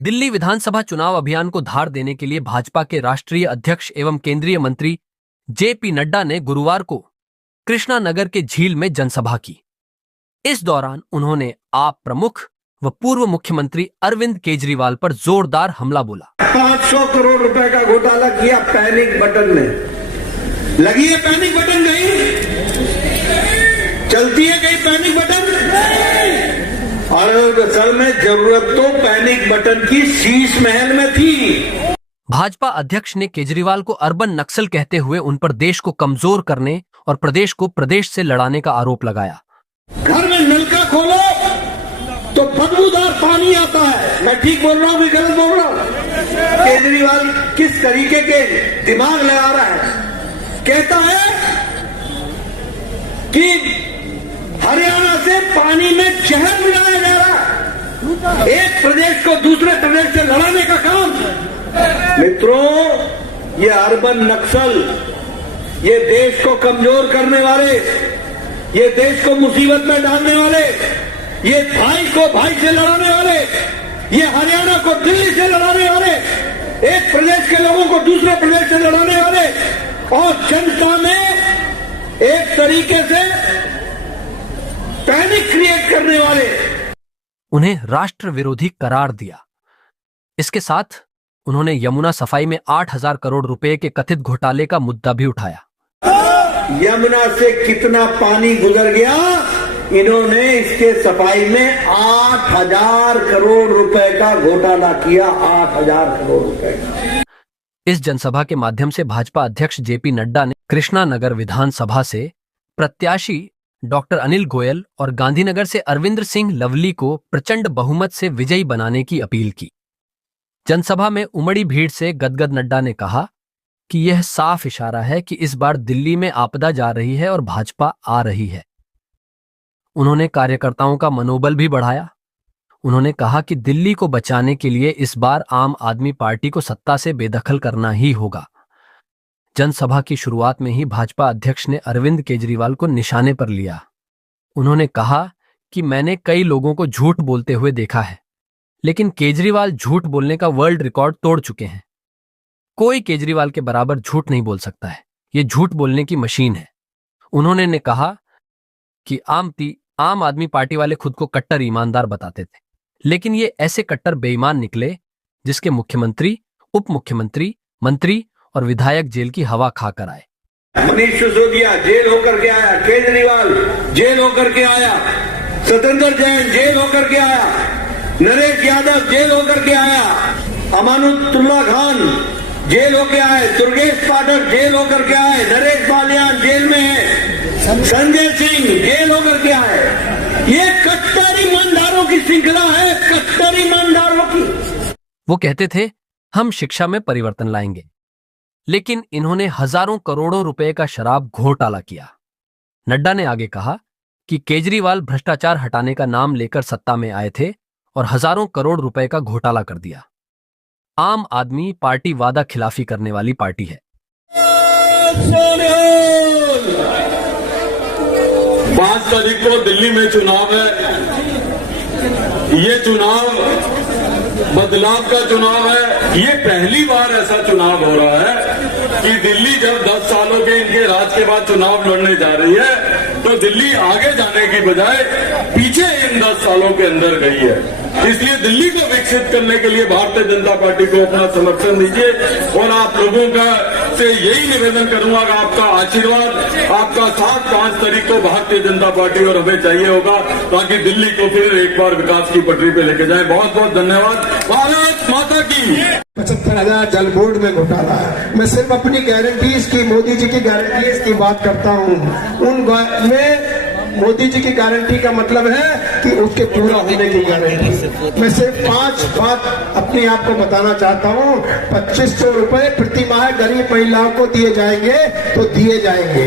दिल्ली विधानसभा चुनाव अभियान को धार देने के लिए भाजपा के राष्ट्रीय अध्यक्ष एवं केंद्रीय मंत्री जेपी नड्डा ने गुरुवार को कृष्णा नगर के झील में जनसभा की। इस दौरान उन्होंने आप प्रमुख व पूर्व मुख्यमंत्री अरविंद केजरीवाल पर जोरदार हमला बोला। 500 करोड़ रुपए का घोटाला किया पैनिक बटन में। लगी है पैनिक बटन? कहीं चलती है कहीं पैनिक बटन? और असल में जरूरत तो पैनिक बटन की शीश महल में थी। भाजपा अध्यक्ष ने केजरीवाल को अर्बन नक्सल कहते हुए उन पर देश को कमजोर करने और प्रदेश को प्रदेश से लड़ाने का आरोप लगाया। घर में नलका खोलो तो बदबूदार पानी आता है। मैं ठीक बोल रहा हूँ कि गलत बोल रहा हूँ? केजरीवाल किस तरीके के दिमाग लगा रहा है? कहता है कि हरियाणा से पानी में जहर मिलाया जा रहा है। एक प्रदेश को दूसरे प्रदेश से लड़ाने का काम। मित्रों, ये अर्बन नक्सल, ये देश को कमजोर करने वाले, ये देश को मुसीबत में डालने वाले, ये भाई को भाई से लड़ाने वाले, ये हरियाणा को दिल्ली से लड़ाने वाले, एक प्रदेश के लोगों को दूसरे प्रदेश से लड़ाने वाले और जनता में एक तरीके से पैनिक क्रिएट करने वाले, उन्हें राष्ट्र विरोधी करार दिया। इसके साथ उन्होंने यमुना सफाई में 8,000 करोड़ रुपए के कथित घोटाले का मुद्दा भी उठाया। यमुना से कितना पानी गुजर गया, इन्होंने इसके सफाई में 8,000 करोड़ रुपए का घोटाला किया। 8,000 करोड़ रुपए का। इस जनसभा के माध्यम से भाजपा अध्यक्ष जेपी नड्डा ने कृष्णा नगर विधानसभा से प्रत्याशी डॉक्टर अनिल गोयल और गांधीनगर से अरविंदर सिंह लवली को प्रचंड बहुमत से विजयी बनाने की अपील की। जनसभा में उमड़ी भीड़ से गदगद नड्डा ने कहा कि यह साफ इशारा है कि इस बार दिल्ली में आपदा जा रही है और भाजपा आ रही है। उन्होंने कार्यकर्ताओं का मनोबल भी बढ़ाया। उन्होंने कहा कि दिल्ली को बचाने के लिए इस बार आम आदमी पार्टी को सत्ता से बेदखल करना ही होगा। जनसभा की शुरुआत में ही भाजपा अध्यक्ष ने अरविंद केजरीवाल को निशाने पर लिया। उन्होंने कहा कि मैंने कई लोगों को झूठ बोलते हुए देखा है, लेकिन केजरीवाल झूठ बोलने का वर्ल्ड रिकॉर्ड तोड़ चुके हैं। कोई केजरीवाल के बराबर झूठ नहीं बोल सकता है, ये झूठ बोलने की मशीन है। उन्होंने कहा कि आम आदमी पार्टी वाले खुद को कट्टर ईमानदार बताते थे, लेकिन ये ऐसे कट्टर बेईमान निकले जिसके मुख्यमंत्री, उप मुख्यमंत्री, मंत्री और विधायक जेल की हवा खाकर आए। मनीष सिसोदिया जेल होकर के आया, केजरीवाल जेल होकर के आया, सत्येंद्र जैन जेल होकर के आया, नरेश यादव जेल होकर के आया, अमानुल्लाह खान जेल होकर आए, दुर्गेश पाठक जेल होकर के आए, नरेश बालियान जेल में है, संजय सिंह जेल होकर के आए। ये कट्टर ईमानदारों की श्रृंखला है, कट्टर ईमानदारों की। वो कहते थे हम शिक्षा में परिवर्तन लाएंगे, लेकिन इन्होंने हजारों करोड़ों रुपए का शराब घोटाला किया। नड्डा ने आगे कहा कि केजरीवाल भ्रष्टाचार हटाने का नाम लेकर सत्ता में आए थे और हजारों करोड़ रुपए का घोटाला कर दिया। आम आदमी पार्टी वादा खिलाफी करने वाली पार्टी है। 5 तारीख को दिल्ली में चुनाव है। ये चुनाव बदलाव का चुनाव है। ये पहली बार ऐसा चुनाव हो रहा है कि दिल्ली जब 10 सालों के इनके राज के बाद चुनाव लड़ने जा रही है तो दिल्ली आगे जाने की बजाय पीछे इन 10 सालों के अंदर गई है। इसलिए दिल्ली को विकसित करने के लिए भारतीय जनता पार्टी को अपना समर्थन दीजिए और आप लोगों का से यही निवेदन करूंगा कि आपका आशीर्वाद, आपका साथ 5 तारीख को भारतीय जनता पार्टी और हमें चाहिए होगा ताकि दिल्ली को फिर एक बार विकास की पटरी पे लेके जाए। बहुत बहुत धन्यवाद। भारत माता की। 75,000 जल बोर्ड में घोटाला है। मैं सिर्फ अपनी गारंटीज की, मोदी जी की गारंटीज की बात करता हूँ। उन में मोदी जी की गारंटी का मतलब है कि उसके पूरा होने की गारंटी। मैं सिर्फ 5 बात अपने आप को बताना चाहता हूँ। 2500 रुपए प्रति माह गरीब महिलाओं को दिए जाएंगे तो दिए जाएंगे।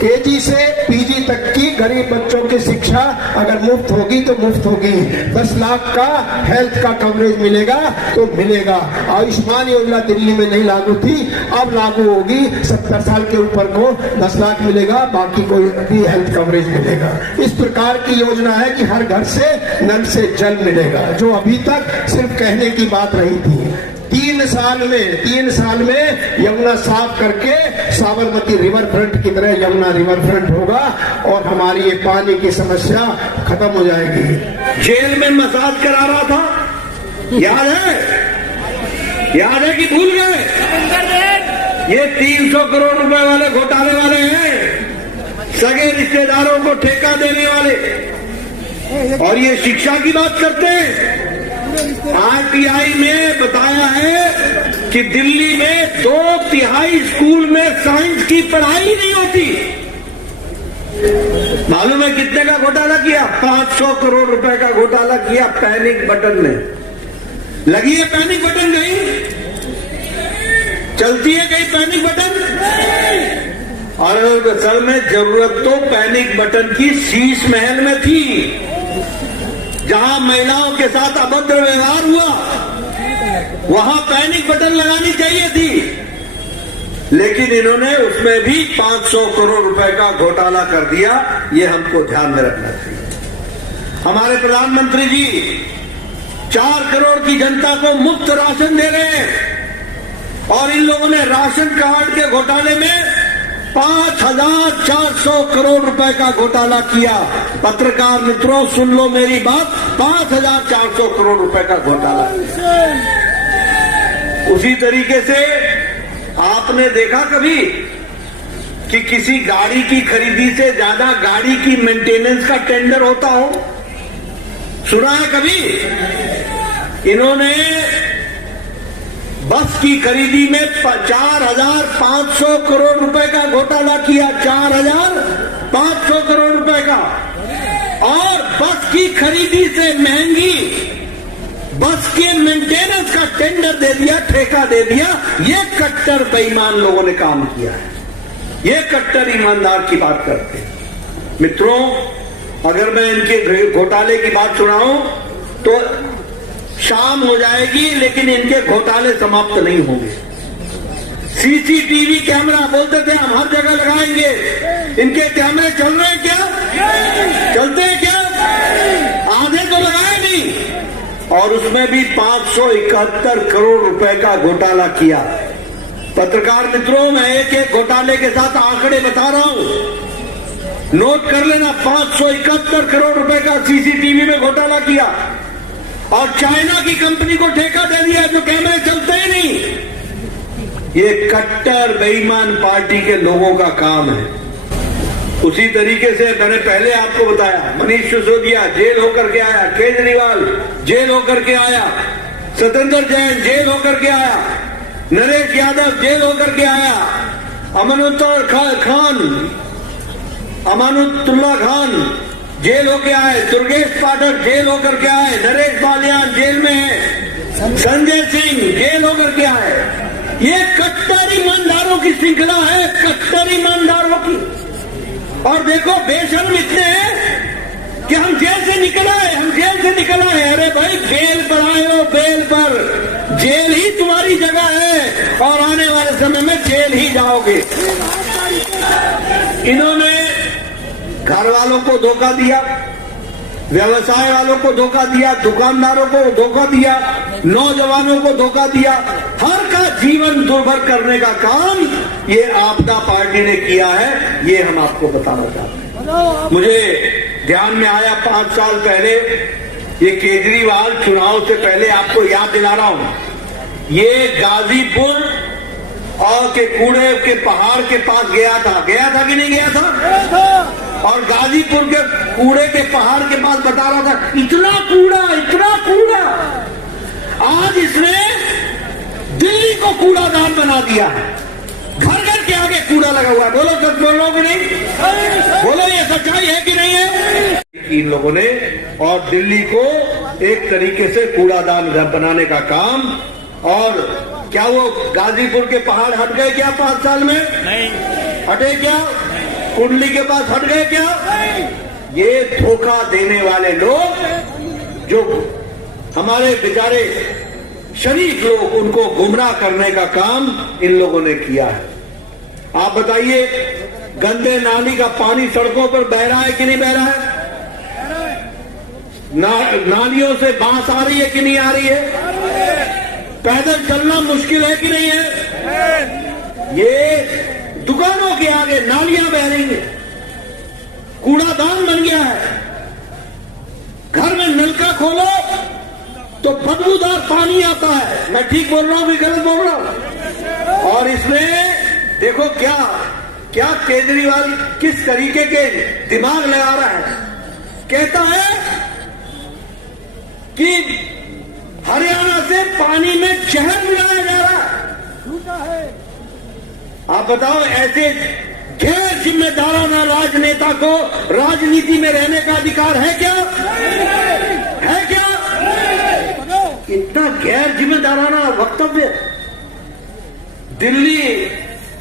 केजी से पीजी तक की गरीब बच्चों की शिक्षा अगर मुफ्त होगी तो मुफ्त होगी। 10 लाख का हेल्थ का कवरेज मिलेगा तो मिलेगा। आयुष्मान योजना दिल्ली में नहीं लागू थी, अब लागू होगी। 70 साल के ऊपर को 10 लाख मिलेगा, बाकी को भी हेल्थ कवरेज मिलेगा। इस प्रकार की योजना है कि हर घर से नल से जल मिलेगा, जो अभी तक सिर्फ कहने की बात रही थी। 3 साल में यमुना साफ करके साबरमती रिवर फ्रंट की तरह यमुना रिवर फ्रंट होगा और हमारी ये पानी की समस्या खत्म हो जाएगी। जेल में मसाज करा रहा था, याद है कि भूल गए? ये 300 करोड़ रुपए वाले घोटाले वाले हैं, सगे रिश्तेदारों को ठेका देने वाले। और ये शिक्षा की बात करते हैं। आरटीआई ने बताया है कि दिल्ली में 2/3 स्कूल में साइंस की पढ़ाई नहीं होती। मालूम है कितने का घोटाला किया? 500 करोड़ रुपए का घोटाला किया पैनिक बटन ने। लगी है पैनिक बटन? नहीं चलती है कहीं पैनिक बटन? और असल में जरूरत तो पैनिक बटन की शीश महल में थी, जहां महिलाओं के साथ अभद्र व्यवहार हुआ, वहां पैनिक बटन लगानी चाहिए थी। लेकिन इन्होंने उसमें भी 500 करोड़ रुपए का घोटाला कर दिया। ये हमको ध्यान में रखना चाहिए। हमारे प्रधानमंत्री जी 4 करोड़ की जनता को मुफ्त राशन दे रहे हैं और इन लोगों ने राशन कार्ड के घोटाले में 5,400 करोड़ रुपए का घोटाला किया। पत्रकार मित्रों सुन लो मेरी बात, 5,400 करोड़ रुपए का घोटाला। उसी तरीके से आपने देखा कभी कि किसी गाड़ी की खरीदी से ज्यादा गाड़ी की मेंटेनेंस का टेंडर होता हो? सुना है कभी? इन्होंने बस की खरीदी में 4,500 करोड़ रुपए का घोटाला किया। 4,500 करोड़ रुपए का। और बस की खरीदी से महंगी बस के मेंटेनेंस का टेंडर दे दिया, ठेका दे दिया। ये कट्टर बेईमान लोगों ने काम किया है। ये कट्टर ईमानदार की बात करते हैं। मित्रों, अगर मैं इनके घोटाले की बात सुनाऊं तो शाम हो जाएगी, लेकिन इनके घोटाले समाप्त नहीं होंगे। सीसीटीवी कैमरा बोलते थे हम हर जगह लगाएंगे। इनके कैमरे चल रहे हैं क्या? चलते हैं क्या? आधे तो लगाए नहीं। और उसमें भी 571 करोड़ रुपए का घोटाला किया। पत्रकार मित्रों, मैं एक घोटाले के साथ आंकड़े बता रहा हूं, नोट कर लेना। 571 करोड़ रुपए का सीसीटीवी में घोटाला किया और चाइना की कंपनी को ठेका दे दिया जो कैमरे चलते ही नहीं। ये कट्टर बेईमान पार्टी के लोगों का काम है। उसी तरीके से मैंने पहले आपको बताया, मनीष सिसोदिया जेल होकर के आया, केजरीवाल जेल होकर के आया, सत्येंद्र जैन जेल होकर के आया, नरेश यादव जेल होकर के आया, अमानुतुल्लाह खान जेल होके आए, दुर्गेश पाठक जेल होकर के आए, नरेश बालियान जेल में है, संजय सिंह जेल होकर के आए। ये कट्टर ईमानदारों की श्रृंखला है, कट्टर ईमानदारों की। और देखो बेशर्म इतने हैं कि हम जेल से निकल आए, अरे भाई बेल पर आए हो, बेल पर। जेल ही तुम्हारी जगह है और आने वाले समय में जेल ही जाओगे। इन्होंने घर वालों को धोखा दिया, व्यवसाय वालों को धोखा दिया, दुकानदारों को धोखा दिया, नौजवानों को धोखा दिया। हर का जीवन दुर्भर करने का काम ये आपदा पार्टी ने किया है। ये हम आपको बताना चाहते हैं। मुझे ध्यान में आया 5 साल पहले, ये केजरीवाल चुनाव से पहले, आपको याद दिला रहा हूं, ये गाजीपुर और के कूड़े के पहाड़ के पास गया था कि नहीं गया था? और गाजीपुर के कूड़े के पहाड़ के पास बता रहा था इतना कूड़ा। आज इसने दिल्ली को कूड़ादान बना दिया है। घर घर के आगे कूड़ा लगा हुआ है। बोलो सच बोलो कि नहीं? बोलो ये सच्चाई है कि नहीं है? इन लोगों ने और दिल्ली को एक तरीके से कूड़ादान घर बनाने का काम। और क्या वो गाजीपुर के पहाड़ हट गए क्या 5 साल में? नहीं हटे क्या? कुंडली के पास हट गए क्या? ये धोखा देने वाले लोग जो हमारे बेचारे शरीफ लोग, उनको गुमराह करने का काम इन लोगों ने किया है। आप बताइए, गंदे नाली का पानी सड़कों पर बह रहा है कि नहीं बह रहा है? नालियों से बांस आ रही है कि नहीं आ रही है? पैदल चलना मुश्किल है कि नहीं है? ये दुकानों के आगे नालियां बह रही हैं, कूड़ादान बन गया है। घर में नलका खोलो तो बदबूदार पानी आता है। मैं ठीक बोल रहा हूं कि गलत बोल रहा हूं? और इसमें देखो क्या क्या केजरीवाल किस तरीके के दिमाग लगा रहा है। कहता है कि हरियाणा से पानी में शहर मिलाया जा रहा है। आप बताओ, ऐसे गैर जिम्मेदाराना राजनेता को राजनीति में रहने का अधिकार है क्या? है क्या? इतना गैर जिम्मेदाराना वक्तव्य। दिल्ली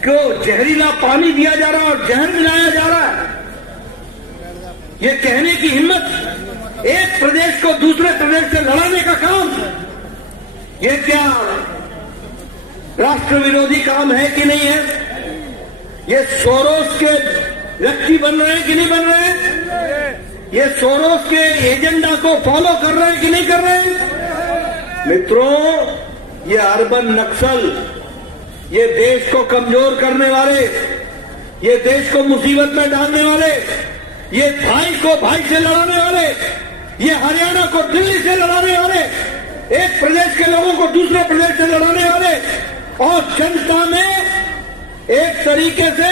को जहरीला पानी दिया जा रहा है और जहर मिलाया जा रहा है। ये कहने की हिम्मत, एक प्रदेश को दूसरे प्रदेश से लड़ाने का काम, ये क्या राष्ट्र विरोधी काम है कि नहीं है? ये सोरोस के व्यक्ति बन रहे हैं कि नहीं बन रहे हैं? ये सोरोस के एजेंडा को फॉलो कर रहे हैं कि नहीं कर रहे हैं? मित्रों, ये अर्बन नक्सल, ये देश को कमजोर करने वाले, ये देश को मुसीबत में डालने वाले, ये भाई को भाई से लड़ाने वाले, ये हरियाणा को दिल्ली से लड़ाने वाले, एक प्रदेश के लोगों को दूसरे प्रदेश से लड़ाने वाले और जनता में एक तरीके से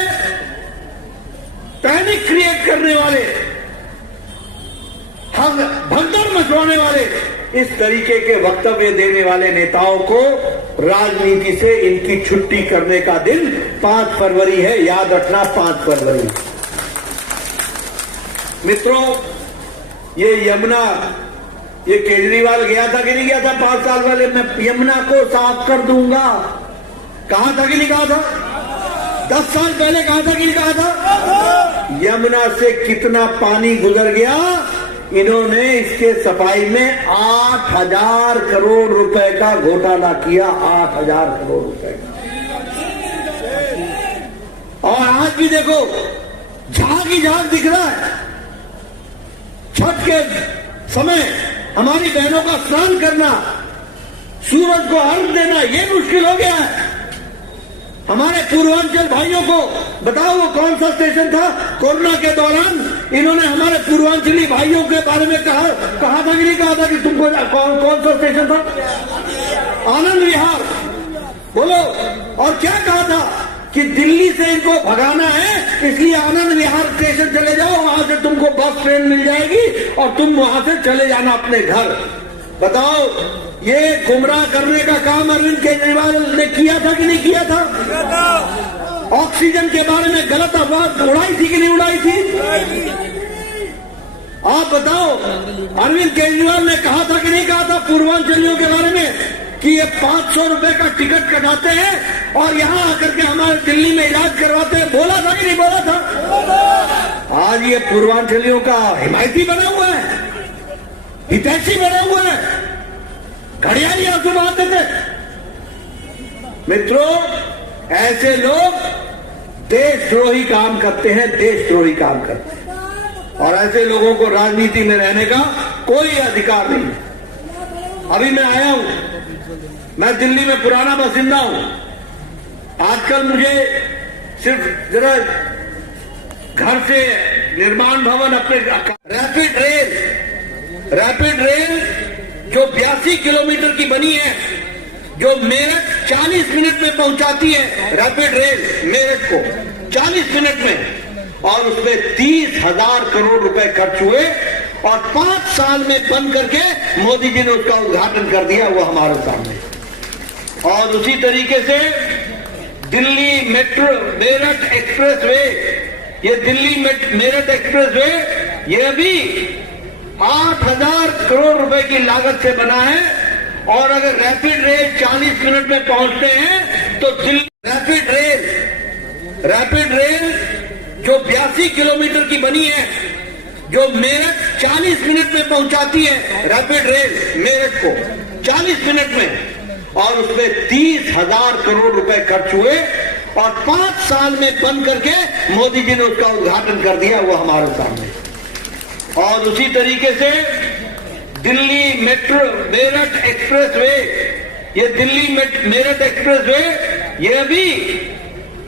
पैनिक क्रिएट करने वाले, भगदड़ मचवाने वाले, इस तरीके के वक्तव्य देने वाले नेताओं को राजनीति से इनकी छुट्टी करने का दिन 5 फरवरी है। याद रखना, 5 फरवरी। मित्रों, ये यमुना, ये केजरीवाल गया था कि नहीं गया था 5 साल पहले? मैं यमुना को साफ कर दूंगा, कहा था कि नहीं कहा था? 10 साल पहले कहा था कि नहीं कहा था? यमुना से कितना पानी गुजर गया, इन्होंने इसके सफाई में 8,000 करोड़ रुपए का घोटाला किया। 8,000 करोड़ रुपए का। और आज भी देखो, झाग ही झाग दिख रहा है। छठ के समय हमारी बहनों का स्नान करना, सूरज को अर्घ देना, ये मुश्किल हो गया है। हमारे पूर्वांचल भाइयों को बताओ, वो कौन सा स्टेशन था कोरोना के दौरान? इन्होंने हमारे पूर्वांचली भाइयों के बारे में कहा था कि नहीं कहा था कि तुमको कौन सा स्टेशन था? आनंद विहार। बोलो। और क्या कहा था कि दिल्ली से इनको भगाना है, इसलिए आनंद विहार स्टेशन चले जाओ, वहां से तुमको बस ट्रेन मिल जाएगी और तुम वहां से चले जाना अपने घर। बताओ, ये गुमराह करने का काम अरविंद केजरीवाल ने किया था कि नहीं किया था? ऑक्सीजन के बारे में गलत अफवाह उड़ाई थी कि नहीं उड़ाई थी? आप बताओ, अरविंद केजरीवाल ने कहा था कि नहीं कहा था पूर्वांचलियों के बारे में कि ये 500 रुपए का टिकट कटाते हैं और यहां आकर के हमारे दिल्ली में इलाज करवाते हैं? बोला था कि नहीं बोला था? आज ये पूर्वांचलियों का हिमायती बना हुआ है, हितैषी बना हुआ है, घड़ियाली आंसू बहाते थे। मित्रों, ऐसे लोग देशद्रोही काम करते हैं, देशद्रोही काम करते हैं, और ऐसे लोगों को राजनीति में रहने का कोई अधिकार नहीं है। अभी मैं आया हूं, मैं दिल्ली में पुराना बासिंदा हूं। आजकल मुझे सिर्फ जरा घर से निर्माण भवन, अपने रैपिड रेल जो 82 किलोमीटर की बनी है, जो मेरठ 40 मिनट में पहुंचाती है, रैपिड रेल मेरठ को 40 मिनट में, और उसमें 30,000 करोड़ रुपए खर्च हुए और 5 साल में बंद करके मोदी जी ने उसका उद्घाटन कर दिया, वो हमारे सामने। और उसी तरीके से Delhi metro Meerut express way, ये दिल्ली मेरठ एक्सप्रेस वे, ये भी 8,000 करोड़ रुपए की लागत से बना है। और अगर रैपिड रेल 40 मिनट में पहुंचते हैं तो दिल्ली रैपिड रेल जो 82 किलोमीटर की बनी है, जो मेरठ 40 मिनट में पहुंचाती है, रैपिड रेल मेरठ को 40 मिनट में, और उसमें 30,000 करोड़ रुपए खर्च हुए और 5 साल में बंद करके मोदी जी ने उसका उद्घाटन कर दिया, वो हमारे सामने। और उसी तरीके से Delhi metro Meerut express way, ये दिल्ली मेरठ एक्सप्रेस वे, ये भी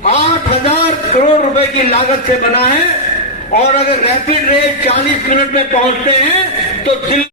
8,000 करोड़ रुपए की लागत से बना है, और अगर रैपिड रेल 40 मिनट में पहुंचते हैं तो दिल्ली